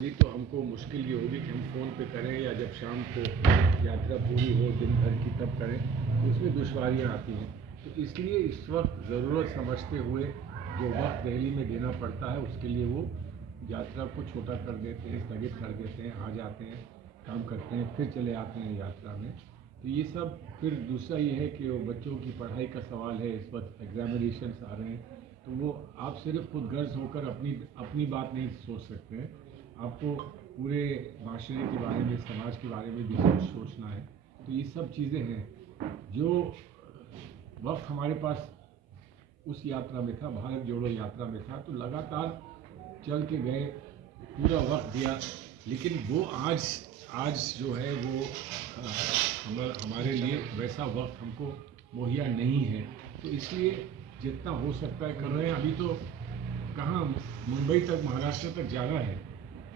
ये तो हमको मुश्किल ये होगी कि हम फ़ोन पे करें या जब शाम को यात्रा पूरी हो दिन भर की तब करें, तो उसमें दुश्वारियाँ आती हैं। तो इसलिए इस वक्त ज़रूरत समझते हुए जो वक्त दिल्ली में देना पड़ता है उसके लिए वो यात्रा को छोटा कर देते हैं, स्थगित कर देते हैं, आ जाते हैं, काम करते हैं, फिर चले आते हैं यात्रा में। तो ये सब फिर दूसरा ये है कि वो बच्चों की पढ़ाई का सवाल है, इस वक्त एग्जामिनेशंस आ रहे हैं, तो वो आप सिर्फ खुद गर्ज होकर अपनी बात नहीं सोच सकते हैं, आपको पूरे माशरे के बारे में, समाज के बारे में भी सोचना है। तो ये सब चीज़ें हैं जो वक्त हमारे पास उस यात्रा में था, भारत जोड़ो यात्रा में था, तो लगातार चल के गए, पूरा वक्त दिया, लेकिन वो आज जो है वो हमारे लिए वैसा वक्त हमको मुहैया नहीं है। तो इसलिए जितना हो सकता है कर रहे हैं। अभी तो कहाँ मुंबई तक, महाराष्ट्र तक जाना है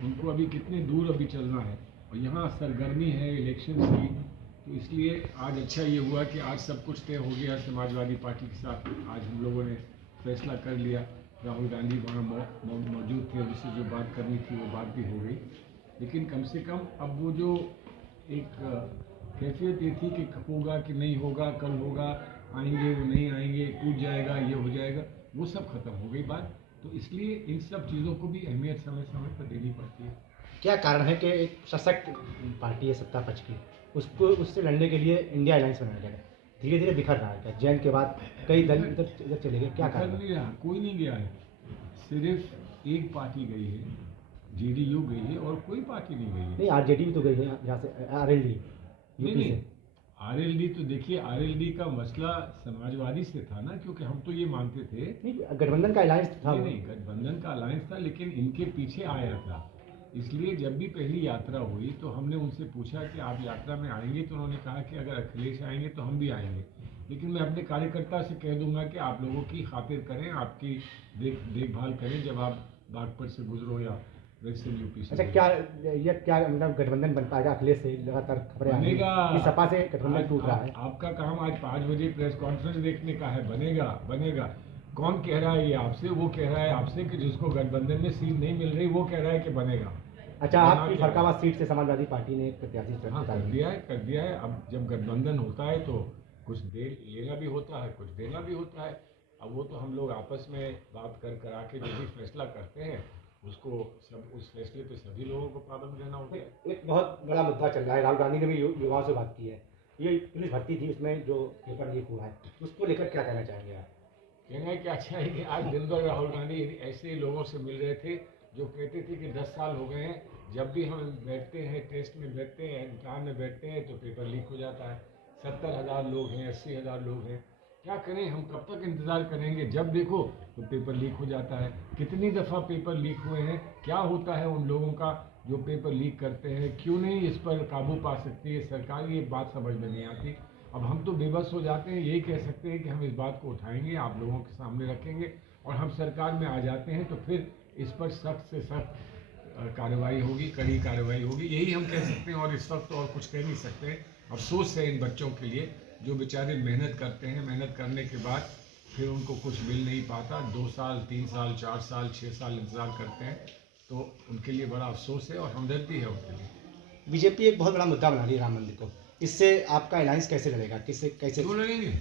उनको, अभी कितने दूर अभी चलना है, और यहाँ सरगर्मी है इलेक्शन की। तो इसलिए आज अच्छा ये हुआ कि आज सब कुछ तय हो गया समाजवादी पार्टी के साथ। आज हम लोगों ने फैसला कर लिया, राहुल गांधी वहाँ मौजूद थे, उनसे जो बात करनी थी वो बात भी हो गई। लेकिन कम से कम अब वो जो एक कैफियत ये थी कि होगा कि नहीं होगा, कल होगा, आएंगे वो नहीं आएंगे, टूट जाएगा, ये हो जाएगा, वो सब खत्म हो गई बात। तो इसलिए इन सब चीज़ों को भी अहमियत समय समय पर देनी पड़ती है। क्या कारण है कि एक सशक्त पार्टी है सत्ता पक्ष की, उसको उससे लड़ने के लिए इंडिया अलायंस बनाया गया है, धीरे धीरे बिखर रहा है? जैन के बाद कई दल इधर चले गए, क्या कारण नहीं रहा, कोई नहीं गया है, सिर्फ एक पार्टी गई है, जेडीयू गई है, और कोई पार्टी नहीं गई है। नहीं, आरजेडी भी तो गई है यहाँ से, आरएलडी यूपी से। आरएलडी तो देखिए, आरएलडी का मसला समाजवादी से था ना, क्योंकि हम तो ये मानते थे, नहीं, गठबंधन का अलायंस था। नहीं, गठबंधन का अलायंस था, लेकिन इनके पीछे आया था। इसलिए जब भी पहली यात्रा हुई तो हमने उनसे पूछा कि आप यात्रा में आएंगे, तो उन्होंने कहा कि अगर अखिलेश आएंगे तो हम भी आएंगे, लेकिन मैं अपने कार्यकर्ता से कह दूंगा कि आप लोगों की खातिर करें, आपकी देखभाल करें जब आप बागपत से गुजरो या वैसे यूपी से। अच्छा, क्या मतलब गठबंधन बन पाएगा अखिलेश से? लगातार खबरें बनेगा, सपा से गठबंधन टूट रहा है। आपका काम आज 5 बजे प्रेस कॉन्फ्रेंस देखने का है, बनेगा बनेगा। कौन कह रहा है ये आपसे? वो कह रहा है आपसे कि जिसको गठबंधन में सीट नहीं मिल रही वो कह रहा है कि बनेगा। अच्छा, आपकी फरकाबाद सीट से समाजवादी पार्टी ने एक प्रत्याशी कर दिया है। अब जब गठबंधन होता है तो कुछ दे लेना भी होता है, कुछ देना भी होता है। अब वो तो हम लोग आपस में बात करा के जो भी फैसला करते हैं उसको उस फैसले पे सभी लोगों को पाबंद रहना होता है। एक बहुत बड़ा मुद्दा चल रहा है, राहुल गांधी ने भी युवाओं से बात की है, ये पुलिस भर्ती थी, उसमें जो पेपर लीक हुआ है उसको लेकर क्या कहना चाहेंगे आप? कहना है कि अच्छा है कि आज दिन भर राहुल गांधी ऐसे लोगों से मिल रहे थे जो कहते थे कि 10 साल हो गए हैं, जब भी हम बैठते हैं, टेस्ट में बैठते हैं, इम्तहान में बैठते हैं तो पेपर लीक हो जाता है। 70,000 लोग हैं, 80,000 लोग हैं, क्या करें हम? कब तक इंतज़ार करेंगे? जब देखो तो पेपर लीक हो जाता है। कितनी दफ़ा पेपर लीक हुए हैं? क्या होता है उन लोगों का जो पेपर लीक करते हैं? क्यों नहीं इस पर काबू पा सकती है सरकार? ये बात समझ में नहीं आती। अब हम तो बेबस हो जाते हैं, यही कह सकते हैं कि हम इस बात को उठाएंगे, आप लोगों के सामने रखेंगे, और हम सरकार में आ जाते हैं तो फिर इस पर सख्त से सख्त कार्रवाई होगी, कड़ी कार्रवाई होगी, यही हम कह सकते हैं। और इस वक्त तो और कुछ कह नहीं सकते हैं। अफसोस है इन बच्चों के लिए जो बेचारे मेहनत करते हैं, मेहनत करने के बाद फिर उनको कुछ मिल नहीं पाता, 2 साल 3 साल 4 साल 6 साल इंतज़ार करते हैं, तो उनके लिए बड़ा अफसोस है और हमदर्दी है उनके लिए। बीजेपी एक बहुत बड़ा मुद्दा बना रही है राम मंदिर को, इससे आपका अलायंस कैसे लड़ेगा? कैसे क्यों लड़ेंगे?